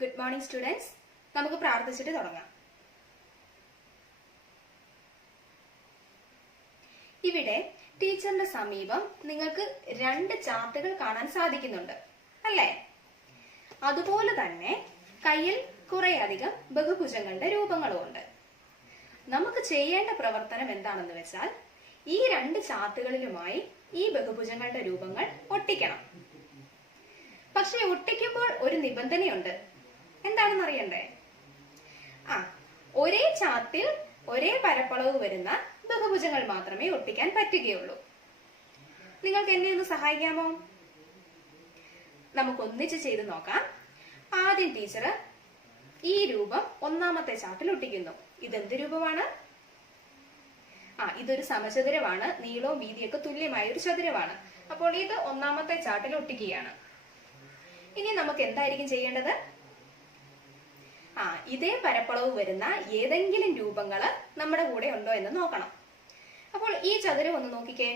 Good morning students. നമുക്ക് പ്രാർത്ഥിച്ചിട്ട് തുടങ്ങാം. ഇവിടെ ടീച്ചറിന്റെ സമീപം നിങ്ങൾക്ക് 2 ചാർട്ടുകൾ കാണാൻ സാധിക്കുന്നുണ്ട് അല്ലേ? അതുപോലെ തന്നെ കയ്യിൽ കുറേയധികം ബഹുഭുജങ്ങളുടെ രൂപങ്ങളും ഉണ്ട്. നമുക്ക് ചെയ്യേണ്ട പ്രവർത്തനം എന്താണെന്ന് വെച്ചാൽ ഈ 2 ചാർട്ടുകളിലുമായി ഈ ബഹുഭുജങ്ങളുടെ രൂപങ്ങൾ ഒട്ടിക്കണം. പക്ഷെ ഒട്ടിക്കുമ്പോൾ ഒരു നിബന്ധനയുണ്ട്. എന്താണെന്ന് അറിയണ്ടേ? ഒരേ ചാർട്ടിൽ ഒരേ പരപ്പളവ് വരുന്ന ബഹുഭുജങ്ങൾ മാത്രമേ ഒട്ടിക്കാൻ പറ്റുകയുള്ളൂ. നിങ്ങൾക്ക് എന്നെ ഒന്ന് സഹായിക്കാമോ? നമുക്ക് ഒന്നിച്ച് ചെയ്ത് നോക്കാം. ആദ്യം ടീച്ചർ ഈ രൂപം ഒന്നാമത്തെ ചാർട്ടിൽ ഒട്ടിക്കുന്നു. ഇതെന്ത് രൂപമാണ്? ഇതൊരു സമചതുരമാണ്. നീളവും വീതിയൊക്കെ തുല്യമായ ഒരു ചതുരമാണ്. അപ്പോൾ ഇത് ഒന്നാമത്തെ ചാർട്ടിൽ ഒട്ടിക്കുകയാണ്. ഇനി നമുക്ക് എന്തായിരിക്കും ചെയ്യേണ്ടത്? ഇതേ പരപ്പളവ് വരുന്ന ഏതെങ്കിലും രൂപങ്ങള് നമ്മുടെ കൂടെ ഉണ്ടോ എന്ന് നോക്കണം. അപ്പോൾ ഈ ചതുരം ഒന്ന് നോക്കിക്കേ.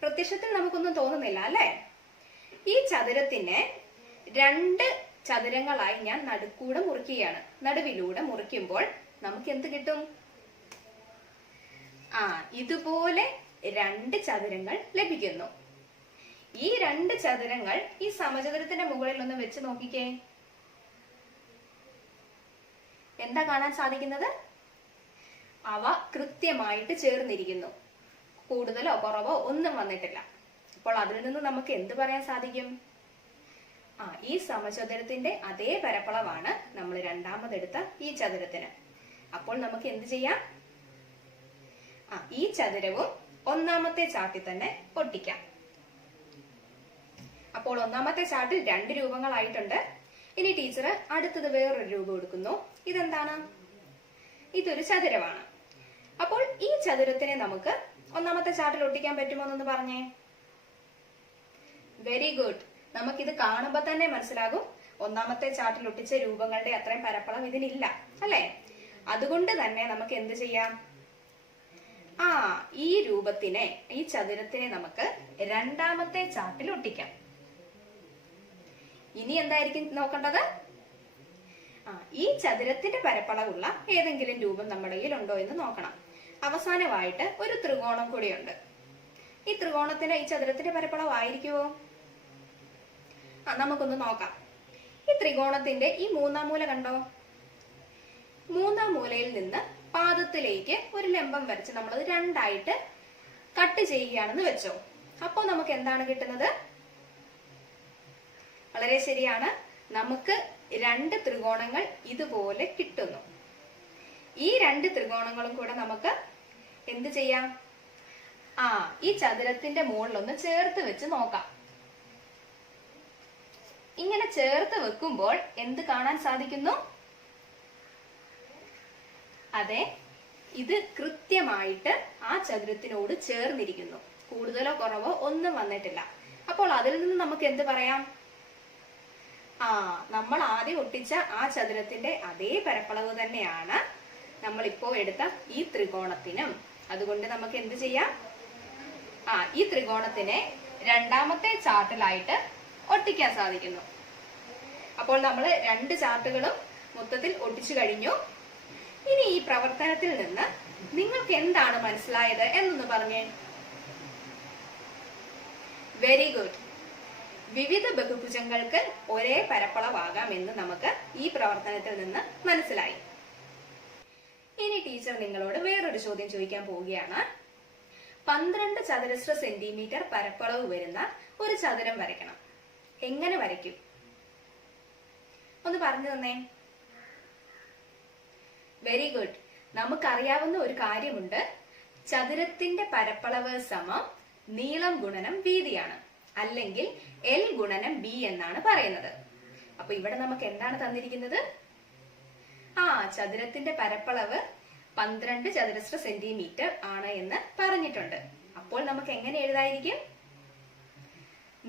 പ്രത്യക്ഷത്തിൽ നമുക്കൊന്നും തോന്നുന്നില്ല അല്ലെ? ഈ ചതുരത്തിനെ 2 ചതുരങ്ങളായി ഞാൻ നടുക്കൂടെ മുറിക്കുകയാണ്. നടുവിലൂടെ മുറിക്കുമ്പോൾ നമുക്ക് എന്ത് കിട്ടും? ഇതുപോലെ 2 ചതുരങ്ങൾ ലഭിക്കുന്നു. ഈ 2 ചതുരങ്ങൾ ഈ സമചതുരത്തിന്റെ മുകളിൽ ഒന്ന് വെച്ച് നോക്കിക്കേ. എന്താ കാണാൻ സാധിക്കുന്നത്? അവ കൃത്യമായിട്ട് ചേർന്നിരിക്കുന്നു. കൂടുതലോ കുറവോ ഒന്നും വന്നിട്ടില്ല. അപ്പോൾ അതിൽ നിന്ന് നമുക്ക് എന്ത് പറയാൻ സാധിക്കും? ഈ സമചതുരത്തിന്റെ അതേ പരപ്പളവാണ് നമ്മൾ രണ്ടാമതെടുത്ത ഈ ചതുരത്തിന്. അപ്പോൾ നമുക്ക് എന്ത് ചെയ്യാം? ഈ ചതുരവും ഒന്നാമത്തെ ചാർട്ടിൽ തന്നെ ഒട്ടിക്കാം. അപ്പോൾ ഒന്നാമത്തെ ചാർട്ടിൽ 2 രൂപങ്ങളായിട്ടുണ്ട്. ഇനി ടീച്ചർ അടുത്തത് വേറൊരു രൂപം എടുക്കുന്നു. ഇതെന്താണ്? ഇതൊരു ചതുരമാണ്. അപ്പോൾ ഈ ചതുരത്തിനെ നമുക്ക് ഒന്നാമത്തെ ചാർട്ടിൽ ഒട്ടിക്കാൻ പറ്റുമോ എന്നൊന്ന് പറഞ്ഞേ. Very good. നമുക്കിത് കാണുമ്പോൾ തന്നെ മനസ്സിലാകും ഒന്നാമത്തെ ചാർട്ടിൽ ഒട്ടിച്ച രൂപങ്ങളുടെ അത്രയും പരപ്പളം ഇതിനില്ല അല്ലെ? അതുകൊണ്ട് തന്നെ നമുക്ക് എന്ത് ചെയ്യാം? ഈ രൂപത്തിനെ, ഈ ചതുരത്തിനെ നമുക്ക് രണ്ടാമത്തെ ചാർട്ടിൽ ഒട്ടിക്കാം. ഇനി എന്തായിരിക്കും നോക്കേണ്ടത്? ഈ ചതുരത്തിന്റെ പരപ്പളവുള്ള ഏതെങ്കിലും രൂപം നമ്മുടെ കയ്യിൽ ഉണ്ടോ എന്ന് നോക്കണം. അവസാനമായിട്ട് ഒരു ത്രികോണം കൂടിയുണ്ട്. ഈ ത്രികോണത്തിന് ഈ ചതുരത്തിന്റെ പരപ്പളവ് ആയിരിക്കുമോ? നമുക്കൊന്ന് നോക്കാം. ഈ ത്രികോണത്തിന്റെ ഈ 3-ാം മൂല കണ്ടോ? 3-ാം മൂലയിൽ നിന്ന് പാദത്തിലേക്ക് ഒരു ലംബം വരച്ച് നമ്മളത് 2ആയിട്ട് കട്ട് ചെയ്യുകയാണെന്ന് വെച്ചോ. അപ്പോൾ നമുക്ക് എന്താണ് കിട്ടുന്നത്? വളരെ ശരിയാണ്. നമുക്ക് 2 ത്രികോണങ്ങൾ ഇതുപോലെ കിട്ടുന്നു. ഈ 2 ത്രികോണങ്ങളും കൂടെ നമുക്ക് എന്ത് ചെയ്യാം? ഈ ചതുരത്തിന്റെ മുകളിലൊന്ന് ചേർത്ത് വെച്ച് നോക്കാം. ഇങ്ങനെ ചേർത്ത് വെക്കുമ്പോൾ എന്ത് കാണാൻ സാധിക്കുന്നു? അതെ, ഇത് കൃത്യമായിട്ട് ആ ചതുരത്തിനോട് ചേർന്നിരിക്കുന്നു. കൂടുതലോ കുറവോ ഒന്നും വന്നിട്ടില്ല. അപ്പോൾ അതിൽ നിന്ന് നമുക്ക് എന്ത് പറയാം? നമ്മൾ ആദ്യം ഒട്ടിച്ച ആ ചതുരത്തിന്റെ അതേ പരപ്പളവ് തന്നെയാണ് നമ്മൾ ഇപ്പോ എടുത്ത ഈ ത്രികോണത്തിനും. അതുകൊണ്ട് നമുക്ക് എന്ത് ചെയ്യാം? ഈ ത്രികോണത്തിനെ രണ്ടാമത്തെ ചാർട്ടിലായിട്ട് ഒട്ടിക്കാൻ സാധിക്കുന്നു. അപ്പോൾ നമ്മൾ 2 ചാർട്ടുകളും മൊത്തത്തിൽ ഒട്ടിച്ചു കഴിഞ്ഞു. ഇനി ഈ പ്രവർത്തനത്തിൽ നിന്ന് നിങ്ങൾക്ക് എന്താണ് മനസ്സിലായത് എന്നൊന്ന് പറഞ്ഞേ. Very good. വിവിധ ബഹുഭുജങ്ങൾക്ക് ഒരേ പരപ്പളവാകാം എന്ന് നമുക്ക് ഈ പ്രവർത്തനത്തിൽ നിന്ന് മനസ്സിലായി. ഇനി ടീച്ചർ നിങ്ങളോട് വേറൊരു ചോദ്യം ചോദിക്കാൻ പോവുകയാണ്. 12 ചതുരശ്ര സെന്റിമീറ്റർ പരപ്പളവ് വരുന്ന ഒരു ചതുരം വരയ്ക്കണം. എങ്ങനെ വരയ്ക്കും? ഒന്ന് പറഞ്ഞു തന്നേ. Very good. നമുക്കറിയാവുന്ന ഒരു കാര്യമുണ്ട്. ചതുരത്തിന്റെ പരപ്പളവ് സമം നീളം ഗുണനം വീതിയാണ്, അല്ലെങ്കിൽ L ഗുണനം B എന്നാണ് പറയുന്നത്. അപ്പൊ ഇവിടെ നമുക്ക് എന്താണ് തന്നിരിക്കുന്നത്? ചതുരത്തിന്റെ പരപ്പളവ് 12 ചതുരശ്ര സെന്റിമീറ്റർ ആണ് എന്ന് പറഞ്ഞിട്ടുണ്ട്. അപ്പോൾ നമുക്ക് എങ്ങനെ എഴുതായിരിക്കും?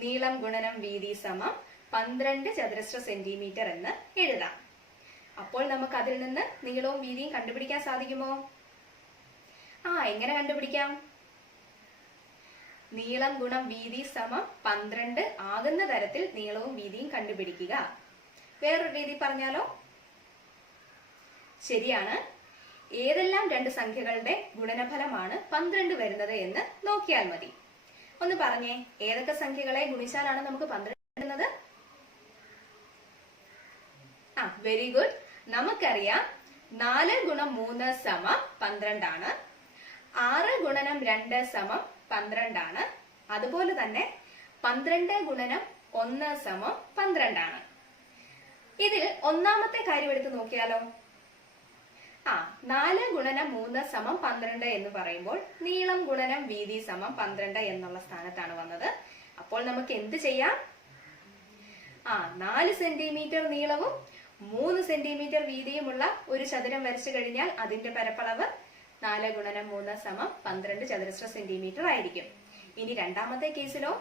നീളം ഗുണനം വീതി സമം 12 ചതുരശ്ര സെന്റിമീറ്റർ എന്ന് എഴുതാം. അപ്പോൾ നമുക്ക് അതിൽ നിന്ന് നീളവും വീതിയും കണ്ടുപിടിക്കാൻ സാധിക്കുമോ? എങ്ങനെ കണ്ടുപിടിക്കാം? നീളം ഗുണം വീതി സമം 12 ആകുന്ന തരത്തിൽ നീളവും വീതിയും കണ്ടുപിടിക്കുക. വേറൊരു രീതി പറഞ്ഞാലോ? ശരിയാണ്. ഏതെല്ലാം രണ്ട് സംഖ്യകളുടെ ഗുണനഫലമാണ് 12 വരുന്നത് എന്ന് നോക്കിയാൽ മതി. ഒന്ന് പറഞ്ഞേ, ഏതൊക്കെ സംഖ്യകളെ ഗുണിച്ചാലാണ് നമുക്ക് 12 വരുന്നത്? Very good. നമുക്കറിയാം 4 ഗുണം 3 സമം 12 ആണ്. 6 ഗുണനം 2 സമം 12 ആണ്. അതുപോലെ തന്നെ 12 ഗുണനം 1 സമം 12 ആണ്. ഇതിൽ ഒന്നാമത്തെ കാര്യം എടുത്ത് നോക്കിയാലോ? 4 ഗുണനം 3 സമം 12 എന്ന് പറയുമ്പോൾ നീളം ഗുണനം വീതി സമം 12 എന്നുള്ള സ്ഥാനത്താണ് വന്നത്. അപ്പോൾ നമുക്ക് എന്ത് ചെയ്യാം? 4 സെന്റിമീറ്റർ നീളവും 3 സെന്റിമീറ്റർ വീതിയുമുള്ള ഒരു ചതുരം വരച്ചു കഴിഞ്ഞാൽ അതിന്റെ പരപ്പളവ് 4 ഗുണനം 3 സമം 12 ചതുരശ്ര സെന്റിമീറ്റർ ആയിരിക്കും. ഇനി രണ്ടാമത്തെ കേസിലോ?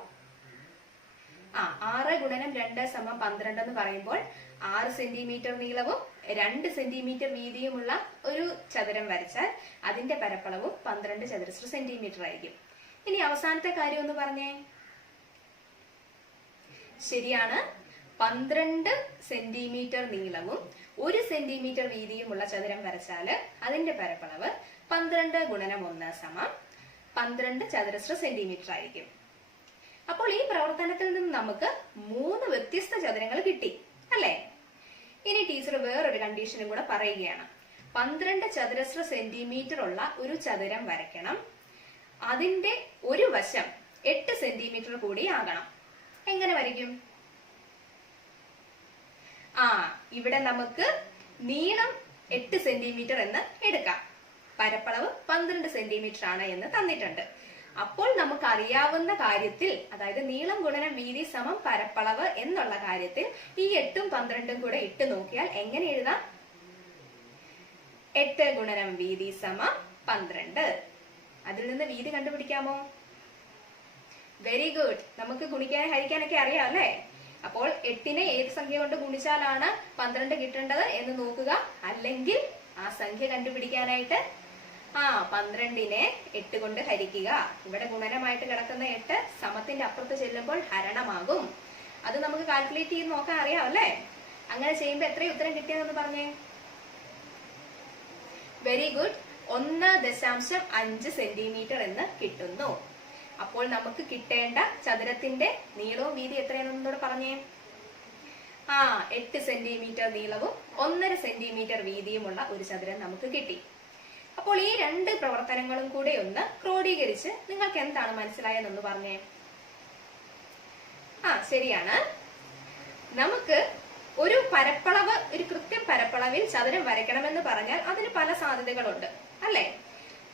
6 ഗുണനം 2 സമം 12 എന്ന് പറയുമ്പോൾ 6 സെന്റിമീറ്റർ നീളവും 2 സെന്റിമീറ്റർ വീതിയുമുള്ള ഒരു ചതുരം വരച്ചാൽ അതിന്റെ പരപ്പളവും 12 ചതുരശ്ര സെന്റിമീറ്റർ ആയിരിക്കും. ഇനി അവസാനത്തെ കാര്യം ഒന്ന് പറഞ്ഞേ. ശരിയാണ്. 12 സെന്റിമീറ്റർ നീളവും 1 സെന്റിമീറ്റർ വീതിയുമുള്ള ചതുരം വരച്ചാൽ അതിന്റെ പരപ്പളവ് 12 ഗുണനം 1 സമം 12 ചതുരശ്ര സെന്റിമീറ്റർ ആയിരിക്കും. അപ്പോൾ ഈ പ്രവർത്തനത്തിൽ നിന്ന് നമുക്ക് 3 വ്യത്യസ്ത ചതുരങ്ങൾ കിട്ടി അല്ലേ? ഇനി ടീച്ചർ വേറൊരു കണ്ടീഷനും കൂടെ പറയുകയാണ്. 12 ചതുരശ്ര സെന്റിമീറ്റർ ഉള്ള ഒരു ചതുരം വരയ്ക്കണം. അതിന്റെ ഒരു വശം 8 സെന്റിമീറ്റർ കൂടി ആകണം. എങ്ങനെ വരയ്ക്കും? ഇവിടെ നമുക്ക് നീളം 8 സെന്റിമീറ്റർ എന്ന് എടുക്കാം. പരപ്പളവ് 12 സെന്റിമീറ്റർ ആണ് എന്ന് തന്നിട്ടുണ്ട്. അപ്പോൾ നമുക്ക് അറിയാവുന്ന കാര്യത്തിൽ, അതായത് നീളം ഗുണനം വീതി സമം പരപ്പളവ് എന്നുള്ള കാര്യത്തിൽ ഈ 8ഉം 12ഉം കൂടെ ഇട്ട് നോക്കിയാൽ എങ്ങനെ എഴുതാം? 8 ഗുണനം വീതി സമം 12. അതിൽ നിന്ന് വീതി കണ്ടുപിടിക്കാമോ? Very good. നമുക്ക് ഗുണിക്കാനും ഹരിക്കാനൊക്കെ അറിയാം അല്ലേ? അപ്പോൾ 8നെ ഏത് സംഖ്യ കൊണ്ട് ഗുണിച്ചാലാണ് 12 കിട്ടേണ്ടത് എന്ന് നോക്കുക. അല്ലെങ്കിൽ ആ സംഖ്യ കണ്ടുപിടിക്കാനായിട്ട് 12നെ 8 കൊണ്ട് ഹരിക്കുക. ഇവിടെ ഗുണനമായിട്ട് കിടക്കുന്ന 8 സമത്തിന്റെ അപ്പുറത്ത് ചെല്ലുമ്പോൾ ഹരണമാകും. അത് നമുക്ക് കാൽക്കുലേറ്റ് ചെയ്ത് നോക്കാൻ അറിയാം അല്ലേ? അങ്ങനെ ചെയ്യുമ്പോൾ എത്രയും ഉത്തരം കിട്ടിയതെന്ന് പറഞ്ഞേ. Very good. 1.5 സെന്റിമീറ്റർ എന്ന് കിട്ടുന്നു. അപ്പോൾ നമുക്ക് കിട്ടേണ്ട ചതുരത്തിന്റെ നീളവും വീതി എത്രയാണെന്നോട് പറഞ്ഞേ. 8 സെന്റിമീറ്റർ നീളവും 1.5 സെന്റിമീറ്റർ വീതിയുമുള്ള ഒരു ചതുരം നമുക്ക് കിട്ടി. അപ്പോൾ ഈ രണ്ട് പ്രവർത്തനങ്ങളും കൂടെ ഒന്ന് ക്രോഡീകരിച്ച് നിങ്ങൾക്ക് എന്താണ് മനസ്സിലായെന്നൊന്ന് പറഞ്ഞേ. ശരിയാണ്. നമുക്ക് ഒരു പരപ്പളവ്, ഒരു കൃത്യം പരപ്പളവിൽ ചതുരം വരയ്ക്കണമെന്ന് പറഞ്ഞാൽ അതിന് പല സാധ്യതകളുണ്ട് അല്ലേ?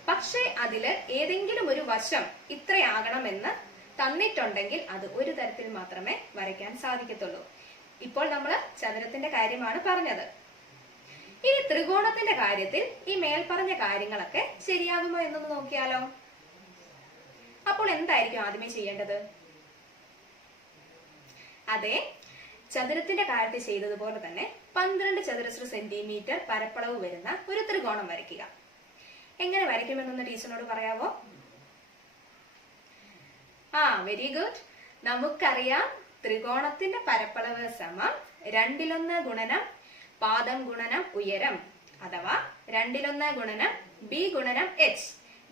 പക്ഷെ അതില് ഏതെങ്കിലും ഒരു വശം ഇത്രയാകണമെന്ന് തന്നിട്ടുണ്ടെങ്കിൽ അത് ഒരു തരത്തിൽ മാത്രമേ വരയ്ക്കാൻ സാധിക്കത്തുള്ളൂ. ഇപ്പോൾ നമ്മൾ ചതുരത്തിന്റെ കാര്യമാണ് പറഞ്ഞത്. ഇനി ത്രികോണത്തിന്റെ കാര്യത്തിൽ ഈ മേൽപ്പറഞ്ഞ കാര്യങ്ങളൊക്കെ ശരിയാകുമോ എന്നൊന്ന് നോക്കിയാലോ? അപ്പോൾ എന്തായിരിക്കും ആദ്യമേ ചെയ്യേണ്ടത്? അതെ, ചതുരത്തിന്റെ കാര്യത്തിൽ ചെയ്തതുപോലെ തന്നെ 12 ചതുരശ്ര സെന്റിമീറ്റർ പരപ്പളവ് വരുന്ന ഒരു ത്രികോണം വരയ്ക്കുക. എങ്ങനെ വരയ്ക്കുമെന്നൊന്ന് ടീച്ചറിനോട് പറയാവോ? Very good. നമുക്കറിയാം ത്രികോണത്തിന്റെ പരപ്പളവ് സമം 2/1 ഗുണനം പാദം ഗുണനം ഉയരം, അഥവാ 2/1 ഗുണനം ബി ഗുണനം എച്ച്,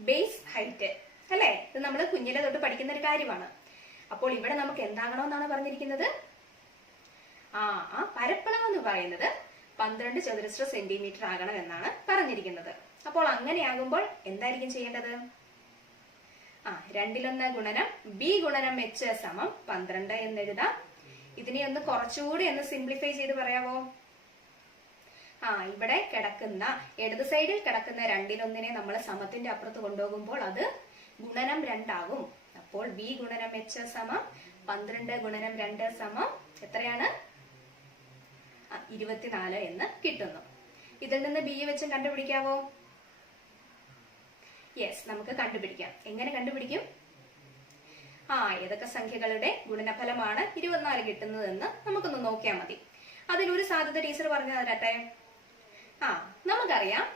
ബേസ് ഹൈറ്റ് അല്ലെ? ഇത് നമ്മൾ കുഞ്ഞിലെ തൊട്ട് പഠിക്കുന്ന ഒരു കാര്യമാണ്. അപ്പോൾ ഇവിടെ നമുക്ക് എന്താകണമെന്നാണ് പറഞ്ഞിരിക്കുന്നത്? പരപ്പളവ് എന്ന് പറയുന്നത് 12 ചതുരശ്ര സെന്റിമീറ്റർ ആകണം എന്നാണ് പറഞ്ഞിരിക്കുന്നത്. അപ്പോൾ അങ്ങനെയാകുമ്പോൾ എന്തായിരിക്കും ചെയ്യേണ്ടത്? 2/1 ഗുണനം ബി ഗുണനം എച്ച് സമം 12 എന്നെഴുതാം. ഇതിനെ ഒന്ന് കുറച്ചുകൂടി ഒന്ന് സിംപ്ലിഫൈ ചെയ്ത് പറയാവോ? ഇവിടെ കിടക്കുന്ന ഇടത് സൈഡിൽ കിടക്കുന്ന 2/1 നമ്മൾ സമത്തിന്റെ അപ്പുറത്ത് കൊണ്ടുപോകുമ്പോൾ അത് ഗുണനം 2 ആകും. അപ്പോൾ ബി ഗുണനം എച്ച് സമം 12 ഗുണനം 2 സമം എത്രയാണ്? 24 എന്ന് കിട്ടുന്നു. ഇതിൽ നിന്ന് ബി വെച്ച് കണ്ടുപിടിക്കാവോ? യെസ്, നമുക്ക് കണ്ടുപിടിക്കാം. എങ്ങനെ കണ്ടുപിടിക്കും? ഏതൊക്കെ സംഖ്യകളുടെ ഗുണനഫലമാണ് 24 കിട്ടുന്നതെന്ന് നമുക്കൊന്ന് നോക്കിയാൽ മതി. അതിലൊരു സാധ്യത ടീച്ചർ പറഞ്ഞു തരട്ടെ. നമുക്കറിയാം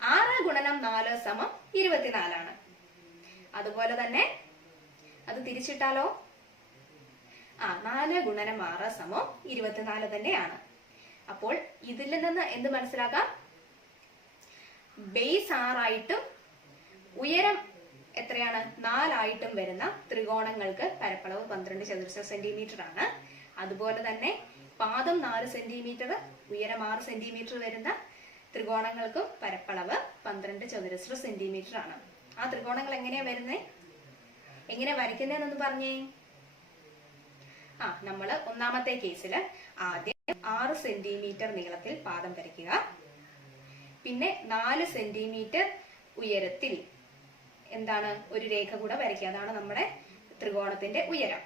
6 ഗുണനം 4 സമം 24 ആണ്. അതുപോലെ തന്നെ അത് തിരിച്ചിട്ടാലോ? 4 ഗുണനം 6 സമം 24 തന്നെയാണ്. അപ്പോൾ ഇതിൽ നിന്ന് എന്ത് മനസ്സിലാക്കാം? ബേസ് 6 ആയിട്ടും ഉയരം എത്രയാണ്? 4 ആയിട്ടും വരുന്ന ത്രികോണങ്ങൾക്ക് പരപ്പളവ് 12 ചതുരശ്ര സെന്റിമീറ്റർ ആണ്. അതുപോലെ തന്നെ പാദം 4 സെന്റിമീറ്റർ, ഉയരം 6 സെന്റിമീറ്റർ വരുന്ന ത്രികോണങ്ങൾക്കും പരപ്പളവ് 12 ചതുരശ്ര സെന്റിമീറ്റർ ആണ്. ആ ത്രികോണങ്ങൾ എങ്ങനെയാ വരുന്നേ? എങ്ങനെ വരയ്ക്കുന്നതെന്നൊന്ന് പറഞ്ഞേ. നമ്മള് ഒന്നാമത്തെ കേസില് ആദ്യം 6 സെന്റിമീറ്റർ നീളത്തിൽ പാദം വരയ്ക്കുക. പിന്നെ 4 സെന്റിമീറ്റർ ഉയരത്തിൽ എന്താണ് ഒരു രേഖ കൂടെ വരയ്ക്കുക. അതാണ് നമ്മുടെ ത്രികോണത്തിന്റെ ഉയരം.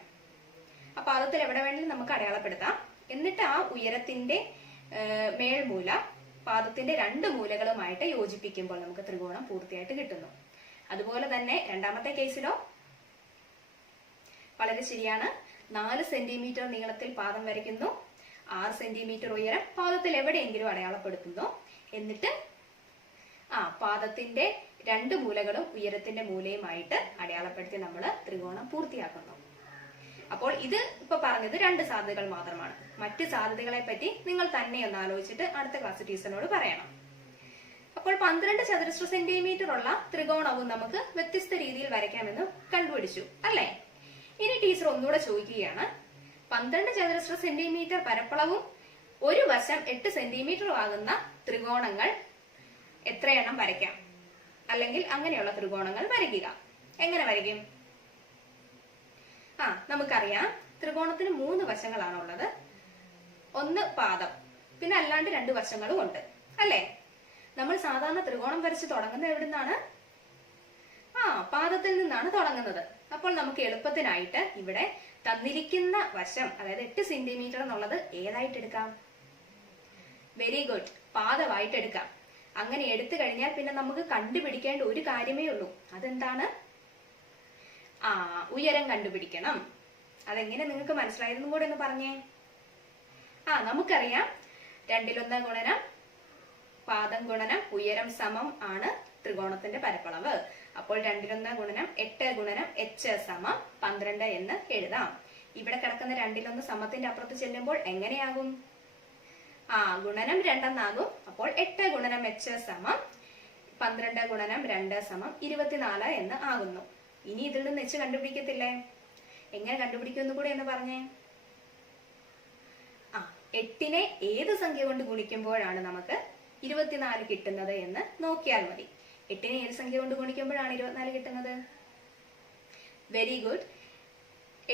ആ പാദത്തിൽ എവിടെ വേണമെങ്കിലും നമുക്ക് അടയാളപ്പെടുത്താം. എന്നിട്ട് ആ ഉയരത്തിന്റെ മേൽമൂല പാദത്തിന്റെ 2 മൂലകളുമായിട്ട് യോജിപ്പിക്കുമ്പോൾ നമുക്ക് ത്രികോണം പൂർത്തിയായിട്ട് കിട്ടുന്നു. അതുപോലെ തന്നെ രണ്ടാമത്തെ കേസിലോ വളരെ ശരിയാണ്. 4 സെന്റിമീറ്റർ നീളത്തിൽ പാദം വരയ്ക്കുന്നു, 6 സെന്റിമീറ്റർ ഉയരം പാദത്തിൽ എവിടെയെങ്കിലും അടയാളപ്പെടുത്തുന്നു. എന്നിട്ട് പാദത്തിന്റെ 2 മൂലകളും ഉയരത്തിന്റെ മൂലയുമായിട്ട് അടയാളപ്പെടുത്തി നമ്മൾ ത്രികോണം പൂർത്തിയാക്കുന്നു. അപ്പോൾ ഇത് ഇപ്പൊ പറഞ്ഞത് 2 സാധ്യതകൾ മാത്രമാണ്. മറ്റ് സാധ്യതകളെ പറ്റി നിങ്ങൾ തന്നെ ഒന്ന് ആലോചിച്ചിട്ട് അടുത്ത ക്ലാസ് ടീച്ചറിനോട് പറയണം. അപ്പോൾ 12 ചതുരശ്ര സെന്റിമീറ്റർ ഉള്ള ത്രികോണവും നമുക്ക് വ്യത്യസ്ത രീതിയിൽ വരയ്ക്കാമെന്ന് കണ്ടുപിടിച്ചു അല്ലേ? ഇനി ടീച്ചർ ഒന്നുകൂടെ ചോദിക്കുകയാണ്, 12 ചതുരശ്ര സെന്റിമീറ്റർ പരപ്പളവും ഒരു വശം 8 സെന്റിമീറ്ററും ആകുന്ന ത്രികോണങ്ങൾ എത്രയെണ്ണം വരയ്ക്കാം? അല്ലെങ്കിൽ അങ്ങനെയുള്ള ത്രികോണങ്ങൾ വരയ്ക്കുക. എങ്ങനെ വരയ്ക്കും? നമുക്കറിയാം, ത്രികോണത്തിന് 3 വശങ്ങളാണുള്ളത്. ഒന്ന് പാദം, പിന്നെ അല്ലാണ്ട് 2 വശങ്ങളും ഉണ്ട് അല്ലേ? നമ്മൾ സാധാരണ ത്രികോണം വരച്ച് തുടങ്ങുന്നത് എവിടുന്നാണ്? പാദത്തിൽ നിന്നാണ് തുടങ്ങുന്നത്. അപ്പോൾ നമുക്ക് എളുപ്പത്തിനായിട്ട് ഇവിടെ തന്നിരിക്കുന്ന വശം, അതായത് 8 സെന്റിമീറ്റർ എന്നുള്ളത് ഏതായിട്ട് എടുക്കാം? വെരി ഗുഡ്, പാദമായിട്ട് എടുക്കാം. അങ്ങനെ എടുത്തു കഴിഞ്ഞാൽ പിന്നെ നമുക്ക് കണ്ടുപിടിക്കേണ്ട ഒരു കാര്യമേ ഉള്ളൂ. അതെന്താണ്? ഉയരം കണ്ടുപിടിക്കണം. അതെങ്ങനെ നിങ്ങൾക്ക് മനസ്സിലായതെന്നും കൂടെ ഒന്ന് പറഞ്ഞേ. നമുക്കറിയാം, 2/1 ഗുണനം പാദം ഗുണനം ഉയരം സമം ആണ് ത്രികോണത്തിന്റെ പരപ്പളവ്. അപ്പോൾ 2/1 ഗുണനം 8 ഗുണനം h സമം 12 എന്ന് എഴുതാം. ഇവിടെ കിടക്കുന്ന 2/1 സമത്തിന്റെ അപ്പുറത്ത് ചെല്ലുമ്പോൾ എങ്ങനെയാകും? ഗുണനം 2 എന്നാകും. അപ്പോൾ 8 ഗുണനം h സമം 12 ഗുണനം 2 സമം 24 എന്ന് ആകുന്നു. ഇനി ഇതിൽ നിന്ന് h കണ്ടുപിടിക്കത്തില്ലേ? എങ്ങനെ കണ്ടുപിടിക്കുമെന്ന് കൂടെ എന്ന് പറഞ്ഞേ. 8നെ ഏത് സംഖ്യ കൊണ്ട് ഗുണിക്കുമ്പോഴാണ് നമുക്ക് 24 കിട്ടുന്നത് എന്ന് നോക്കിയാൽ മതി. 8നെ ഏത് സംഖ്യ കൊണ്ട് ഗുണിക്കുമ്പോഴാണ് 24 കിട്ടുന്നത്? Very good.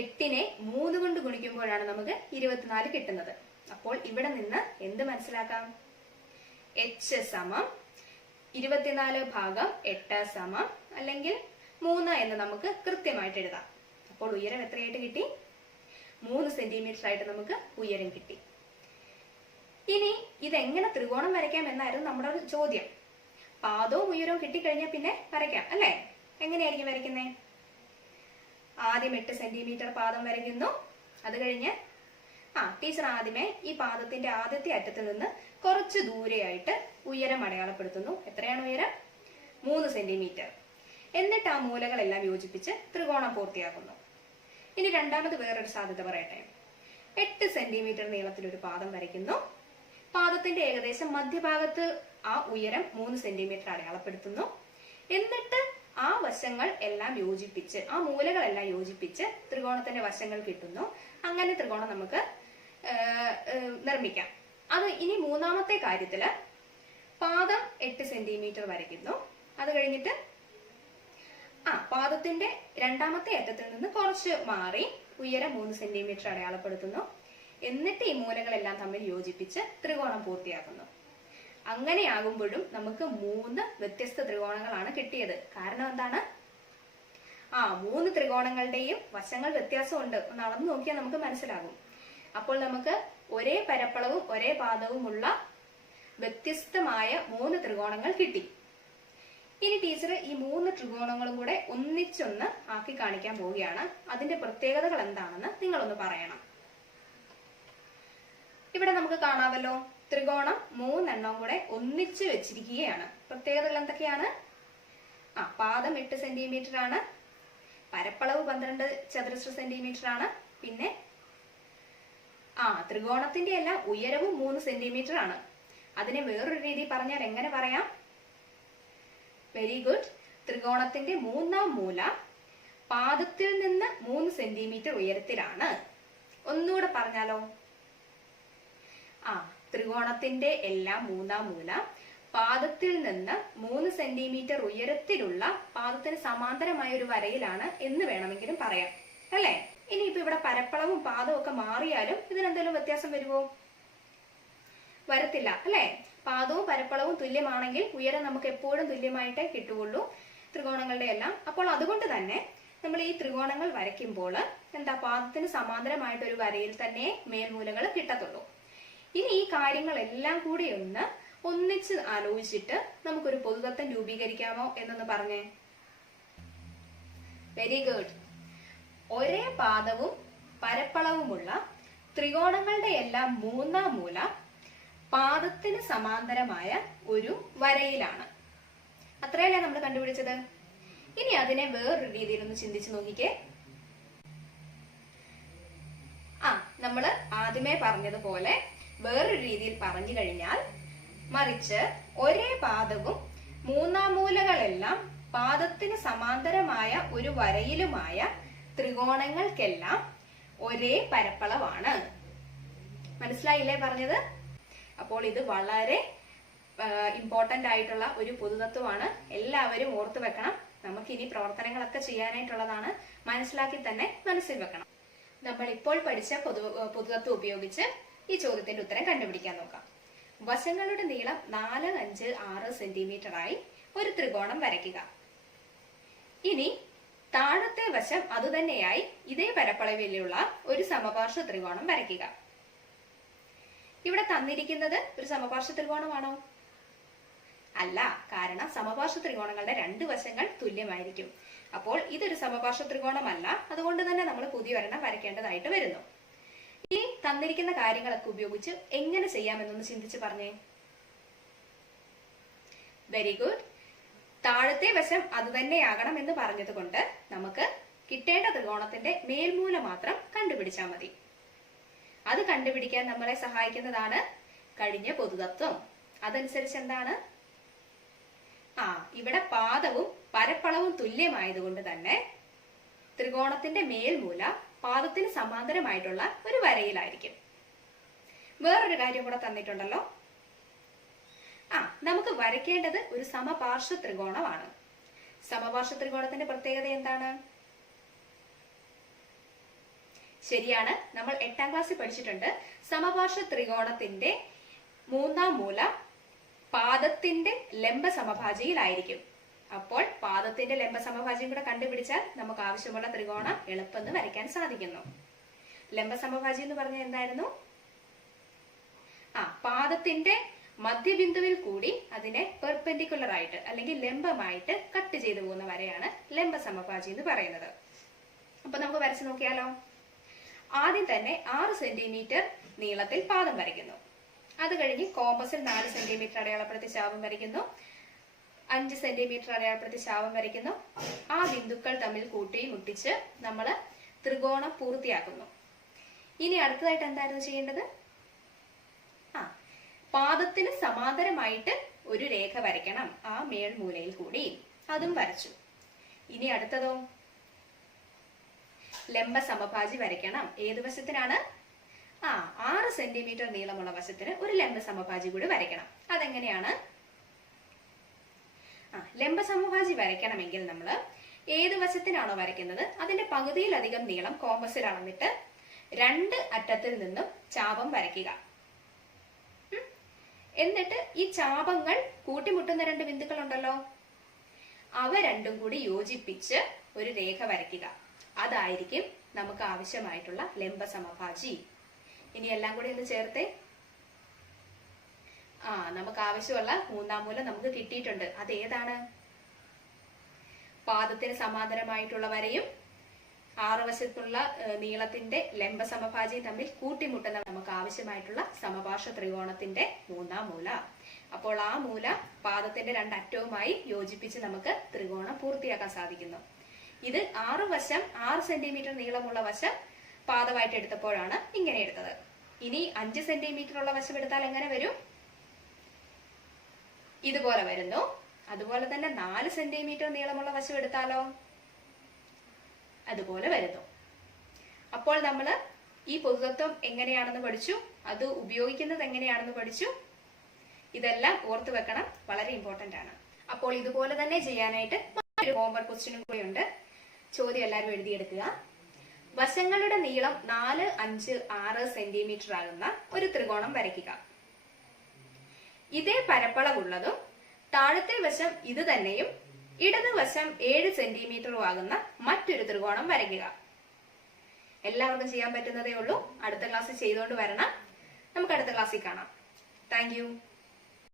8നെ 3 കൊണ്ട് ഗുണിക്കുമ്പോഴാണ് നമുക്ക് 24 കിട്ടുന്നത്. അപ്പോൾ ഇവിടെ നിന്ന് എന്ത് മനസ്സിലാക്കാം? h സമം 24 ഭാഗം 8 സമം അല്ലെങ്കിൽ 3 എന്ന് നമുക്ക് കൃത്യമായിട്ട് എഴുതാം. അപ്പോൾ ഉയരം എത്രയായിട്ട് കിട്ടി? 3 സെന്റിമീറ്റർ ആയിട്ട് നമുക്ക് ഉയരം കിട്ടി. ഇനി ഇതെങ്ങനെ ത്രികോണം വരയ്ക്കാം എന്നായിരുന്നു നമ്മുടെ ചോദ്യം. പാദവും ഉയരവും കിട്ടിക്കഴിഞ്ഞാൽ പിന്നെ വരയ്ക്കാം അല്ലേ? എങ്ങനെയായിരിക്കും വരയ്ക്കുന്നേ? ആദ്യം 8 സെന്റിമീറ്റർ പാദം വരയ്ക്കുന്നു. അത് കഴിഞ്ഞ് ടീച്ചർ ആദ്യമേ ഈ പാദത്തിന്റെ ആദ്യത്തെ അറ്റത്ത് നിന്ന് കുറച്ച് ദൂരെയായിട്ട് ഉയരം അടയാളപ്പെടുത്തുന്നു. എത്രയാണ് ഉയരം? 3 സെന്റിമീറ്റർ. എന്നിട്ട് ആ മൂലകളെല്ലാം യോജിപ്പിച്ച് ത്രികോണം പൂർത്തിയാക്കുന്നു. ഇനി രണ്ടാമത് വേറൊരു സാധ്യത പറയട്ടെ. 8 സെന്റിമീറ്റർ നീളത്തിൽ ഒരു പാദം വരയ്ക്കുന്നു. പാദത്തിന്റെ ഏകദേശം മധ്യഭാഗത്ത് ആ ഉയരം 3 സെന്റിമീറ്റർ അടയാളപ്പെടുത്തുന്നു. എന്നിട്ട് ആ വശങ്ങൾ എല്ലാം യോജിപ്പിച്ച്, ആ മൂലകളെല്ലാം യോജിപ്പിച്ച് ത്രികോണത്തിന്റെ വശങ്ങൾ കിട്ടുന്നു. അങ്ങനെ ത്രികോണം നമുക്ക് നിർമ്മിക്കാം. അത് ഇനി മൂന്നാമത്തെ കാര്യത്തില് പാദം 8 സെന്റിമീറ്റർ വരയ്ക്കുന്നു. അത് കഴിഞ്ഞിട്ട് പാദത്തിന്റെ രണ്ടാമത്തെ അറ്റത്തിൽ നിന്ന് കുറച്ച് മാറി ഉയരം 3 സെന്റിമീറ്റർ അടയാളപ്പെടുത്തുന്നു. എന്നിട്ട് ഈ മൂലകളെല്ലാം തമ്മിൽ യോജിപ്പിച്ച് ത്രികോണം പൂർത്തിയാക്കുന്നു. അങ്ങനെയാകുമ്പോഴും നമുക്ക് 3 വ്യത്യസ്ത ത്രികോണങ്ങളാണ് കിട്ടിയത്. കാരണം എന്താണ്? 3 ത്രികോണങ്ങളുടെയും വശങ്ങൾ വ്യത്യാസമുണ്ട്. ഒന്ന് അളന്നു നോക്കിയാൽ നമുക്ക് മനസ്സിലാകും. അപ്പോൾ നമുക്ക് ഒരേ പരപ്പളവും ഒരേ പാദവുമുള്ള വ്യത്യസ്തമായ 3 ത്രികോണങ്ങൾ കിട്ടി. ഇനി ടീച്ചർ ഈ 3 ത്രികോണങ്ങളും കൂടെ ഒന്നിച്ചൊന്ന് ആക്കി കാണിക്കാൻ പോവുകയാണ്. അതിന്റെ പ്രത്യേകതകൾ എന്താണെന്ന് നിങ്ങളൊന്ന് പറയണം. ഇവിടെ നമുക്ക് കാണാമല്ലോ, ത്രികോണം 3 എണ്ണം കൂടെ ഒന്നിച്ച് വെച്ചിരിക്കുകയാണ്. പ്രത്യേകതകൾ എന്തൊക്കെയാണ്? പാദം 8 സെന്റിമീറ്റർ ആണ്, പരപ്പളവ് 12 ചതുരശ്ര സെന്റിമീറ്റർ ആണ്, പിന്നെ ത്രികോണത്തിന്റെ എല്ലാം ഉയരവും 3 സെന്റിമീറ്റർ ആണ്. അതിനെ വേറൊരു രീതി പറഞ്ഞാൽ എങ്ങനെ പറയാം? Very good. ത്രികോണത്തിന്റെ 3-ാം മൂല പാദത്തിൽ നിന്ന് 3 സെന്റിമീറ്റർ ഉയരത്തിലാണ്. ഒന്നുകൂടെ പറഞ്ഞാലോ? ത്രികോണത്തിന്റെ എല്ലാം 3-ാം മൂല പാദത്തിൽ നിന്ന് 3 സെന്റിമീറ്റർ ഉയരത്തിലുള്ള പാദത്തിന് സമാന്തരമായ ഒരു വരയിലാണ് എന്ന് വേണമെങ്കിലും പറയാം, അല്ലേ? ഇനിയിപ്പോ ഇവിടെ പരപ്പളവും പാദവും ഒക്കെ മാറിയാലും ഇതിനെന്തെങ്കിലും വ്യത്യാസം വരുമോ? വരത്തില്ല, അല്ലെ? പാദവും പരപ്പളവും തുല്യമാണെങ്കിൽ ഉയരം നമുക്ക് എപ്പോഴും തുല്യമായിട്ടേ കിട്ടുകയുള്ളൂ ത്രികോണങ്ങളുടെ എല്ലാം. അപ്പോൾ അതുകൊണ്ട് തന്നെ നമ്മൾ ഈ ത്രികോണങ്ങൾ വരയ്ക്കുമ്പോൾ പാദത്തിന് സമാന്തരമായിട്ട് ഒരു വരയിൽ തന്നെ മേൽമൂലകൾ കിട്ടത്തുള്ളൂ. ഇനി ഈ കാര്യങ്ങളെല്ലാം കൂടി ഒന്നിച്ച് ആലോചിച്ചിട്ട് നമുക്കൊരു പൊതുതത്വം രൂപീകരിക്കാമോ എന്നൊന്ന് പറഞ്ഞേ. Very good. ഒരേ പാദവും പരപ്പളവുമുള്ള ത്രികോണങ്ങളുടെ എല്ലാം 3-ാം മൂല പാദത്തിന് സമാന്തരമായ ഒരു വരയിലാണ്. അത്രയല്ലേ നമ്മൾ കണ്ടുപിടിച്ചത്? ഇനി അതിനെ വേറൊരു രീതിയിൽ ഒന്ന് ചിന്തിച്ചു നോക്കിക്കേ. നമ്മൾ ആദ്യമേ പറഞ്ഞതുപോലെ വേറൊരു രീതിയിൽ പറഞ്ഞു കഴിഞ്ഞാൽ, മറിച്ച് ഒരേ പാദവും 3-ാം മൂലകളെല്ലാം പാദത്തിന് സമാന്തരമായ ഒരു വരയിലുമായ ത്രികോണങ്ങൾക്കെല്ലാം ഒരേ പരപ്പളവാണ്. മനസ്സിലായില്ലേ പറഞ്ഞത്? അപ്പോൾ ഇത് വളരെ ഇമ്പോർട്ടന്റ് ആയിട്ടുള്ള ഒരു പൊതുതത്വമാണ്. എല്ലാവരും ഓർത്തു വെക്കണം. നമുക്കിനി പ്രവർത്തനങ്ങളൊക്കെ ചെയ്യാനായിട്ടുള്ളതാണ്. മനസ്സിലാക്കി തന്നെ മനസ്സിൽ വെക്കണം. നമ്മൾ ഇപ്പോൾ പഠിച്ച പൊതുതത്വം ഉപയോഗിച്ച് ഈ ചോദ്യത്തിന്റെ ഉത്തരം കണ്ടുപിടിക്കാൻ നോക്കാം. വശങ്ങളുടെ നീളം 4, 5, 6 സെന്റിമീറ്റർ ആയി ഒരു ത്രികോണം വരയ്ക്കുക. ഇനി താഴത്തെ വശം അതുതന്നെയായി ഇതേ പരപ്പളവിലുള്ള ഒരു സമപാർശ്വ ത്രികോണം വരയ്ക്കുക. ഇവിടെ തന്നിരിക്കുന്നത് ഒരു സമപാർശ്വ ത്രികോണമാണോ? അല്ല, കാരണം സമപാർശ്വ ത്രികോണങ്ങളുടെ 2 വശങ്ങൾ തുല്യമായിരിക്കും. അപ്പോൾ ഇതൊരു സമപാർശ്വ ത്രികോണമല്ല. അതുകൊണ്ട് തന്നെ നമ്മൾ പുതിയ ഒരെണ്ണം വരയ്ക്കേണ്ടതായിട്ട് വരുന്നു. ഈ തന്നിരിക്കുന്ന കാര്യങ്ങളൊക്കെ ഉപയോഗിച്ച് എങ്ങനെ ചെയ്യാമെന്നൊന്ന് ചിന്തിച്ച് പറഞ്ഞേ. Very good. താഴത്തെ വശം അത് തന്നെയാകണം എന്ന് പറഞ്ഞത് കൊണ്ട് നമുക്ക് കിട്ടേണ്ട ത്രികോണത്തിന്റെ മേൽമൂല മാത്രം കണ്ടുപിടിച്ചാൽ മതി. അത് കണ്ടുപിടിക്കാൻ നമ്മളെ സഹായിക്കുന്നതാണ് കഴിഞ്ഞ പൊതുതത്വം. അതനുസരിച്ച് എന്താണ്? ഇവിടെ പാദവും പരപ്പളവും തുല്യമായതുകൊണ്ട് തന്നെ ത്രികോണത്തിന്റെ മേൽമൂല പാദത്തിന് സമാന്തരമായിട്ടുള്ള ഒരു വരയിലായിരിക്കും. വേറൊരു കാര്യം കൂടെ തന്നിട്ടുണ്ടല്ലോ. നമുക്ക് വരയ്ക്കേണ്ടത് ഒരു സമപാർശ്വ ത്രികോണമാണ്. സമപാർശ്വ ത്രികോണത്തിന്റെ പ്രത്യേകത എന്താണ്? ശരിയാണ്, നമ്മൾ 8ാം ക്ലാസ്സിൽ പഠിച്ചിട്ടുണ്ട്. സമപാർശ്വ ത്രികോണത്തിന്റെ 3-ാം മൂല പാദത്തിന്റെ ലംബ സമഭാജിയിലായിരിക്കും. അപ്പോൾ പാദത്തിന്റെ ലംബ സമഭാജിയും കൂടെ കണ്ടുപിടിച്ചാൽ നമുക്ക് ആവശ്യമുള്ള ത്രികോണം എളുപ്പമെന്ന് വരയ്ക്കാൻ സാധിക്കുന്നു. ലംബ സമഭാജി എന്ന് പറഞ്ഞാൽ എന്തായിരുന്നു? പാദത്തിന്റെ മധ്യബിന്ദുവിൽ കൂടി അതിനെ പെർപെൻഡിക്കുലർ ആയിട്ട് അല്ലെങ്കിൽ ലംബമായിട്ട് കട്ട് ചെയ്തു പോകുന്ന വരെയാണ് ലംബ സമഭാജി എന്ന് പറയുന്നത്. അപ്പൊ നമുക്ക് വരച്ചു നോക്കിയാലോ. ആദ്യം തന്നെ 6 സെന്റിമീറ്റർ നീളത്തിൽ പാദം വരയ്ക്കുന്നു. അത് കഴിഞ്ഞ് കോമ്പസിൽ 4 സെന്റിമീറ്റർ അടയാളപ്പെടുത്തി ചാപം വരയ്ക്കുന്നു. 5 സെന്റിമീറ്റർ അടയാളപ്പെടുത്തി ചാപം വരയ്ക്കുന്നു. ആ ബിന്ദുക്കൾ തമ്മിൽ കൂട്ടി മുട്ടിച്ച് നമ്മൾ ത്രികോണം പൂർത്തിയാക്കുന്നു. ഇനി അടുത്തതായിട്ട് എന്തായിരുന്നു ചെയ്യേണ്ടത്? പാദത്തിന് സമാന്തരമായിട്ട് ഒരു രേഖ വരയ്ക്കണം ആ മേൽമൂലയിൽ കൂടി. അതും വരച്ചു. ഇനി അടുത്തതോ? ലംബ സമഭാജി വരയ്ക്കണം. ഏത് വശത്തിനാണ്? 6 സെന്റിമീറ്റർ നീളമുള്ള വശത്തിന് ഒരു ലംബ സമഭാജി കൂടി വരയ്ക്കണം. അതെങ്ങനെയാണ്? ലംബ സമഭാജി വരയ്ക്കണമെങ്കിൽ നമ്മൾ ഏത് വശത്തിനാണോ വരയ്ക്കുന്നത് അതിന്റെ പകുതിയിലധികം നീളം കോമ്പസിൽ അളന്നിട്ട് 2 അറ്റത്തിൽ നിന്നും ചാപം വരയ്ക്കുക. എന്നിട്ട് ഈ ചാപങ്ങൾ കൂട്ടിമുട്ടുന്ന 2 ബിന്ദുക്കൾ ഉണ്ടല്ലോ, അവ രണ്ടും കൂടി യോജിപ്പിച്ച് ഒരു രേഖ വരയ്ക്കുക. അതായിരിക്കും നമുക്ക് ആവശ്യമായിട്ടുള്ള ലംബ സമഭാജി. ഇനി എല്ലാം കൂടി ഒന്ന് ചേർത്തേ. നമുക്ക് ആവശ്യമുള്ള 3-ാം മൂല നമുക്ക് കിട്ടിയിട്ടുണ്ട്. അത് ഏതാണ്? പാദത്തിന് സമാന്തരമായിട്ടുള്ള വരയും 6 വശത്തുള്ള നീളത്തിന്റെ ലംബ സമഭാജിയും തമ്മിൽ കൂട്ടിമുട്ടുന്ന നമുക്ക് ആവശ്യമായിട്ടുള്ള സമപാർശ്വ ത്രികോണത്തിന്റെ 3-ാം മൂല. അപ്പോൾ ആ മൂല പാദത്തിന്റെ 2 അറ്റവുമായി യോജിപ്പിച്ച് നമുക്ക് ത്രികോണം പൂർത്തിയാക്കാൻ സാധിക്കുന്നു. ഇത് 6 വശം 6 സെന്റിമീറ്റർ നീളമുള്ള വശം പാദമായിട്ട് എടുത്തപ്പോഴാണ് ഇങ്ങനെ എടുത്തത്. ഇനി 5 സെന്റിമീറ്റർ ഉള്ള വശം എടുത്താൽ എങ്ങനെ വരും? ഇതുപോലെ വരുന്നു. അതുപോലെ തന്നെ 4 സെന്റിമീറ്റർ നീളമുള്ള വശം എടുത്താലോ? അതുപോലെ വരുന്നു. അപ്പോൾ നമ്മൾ ഈ പൊതുതത്വം എങ്ങനെയാണെന്ന് പഠിച്ചു, അത് ഉപയോഗിക്കുന്നത് എങ്ങനെയാണെന്ന് പഠിച്ചു. ഇതെല്ലാം ഓർത്തു വെക്കണം, വളരെ ഇമ്പോർട്ടന്റ് ആണ്. അപ്പോൾ ഇതുപോലെ തന്നെ ചെയ്യാനായിട്ട് ഒരു ഹോംവർക്ക് ക്വസ്റ്റ്യനും കൂടി ഉണ്ട്. ചോദ്യം എല്ലാവരും എഴുതിയെടുക്കുക. വശങ്ങളുടെ നീളം 4, 5, 6 സെന്റിമീറ്റർ ആകുന്ന ഒരു ത്രികോണം വരയ്ക്കുക. ഇതേ പരപ്പളവുള്ളതും താഴത്തെ വശം ഇത് തന്നെയും ഇടതുവശം 7 സെന്റിമീറ്ററും ആകുന്ന മറ്റൊരു ത്രികോണം വരയ്ക്കുക. എല്ലാവർക്കും ചെയ്യാൻ പറ്റുന്നതേ ഉള്ളൂ. അടുത്ത ക്ലാസ്സിൽ ചെയ്തുകൊണ്ട് വരണം. നമുക്ക് അടുത്ത ക്ലാസ്സിൽ കാണാം. താങ്ക്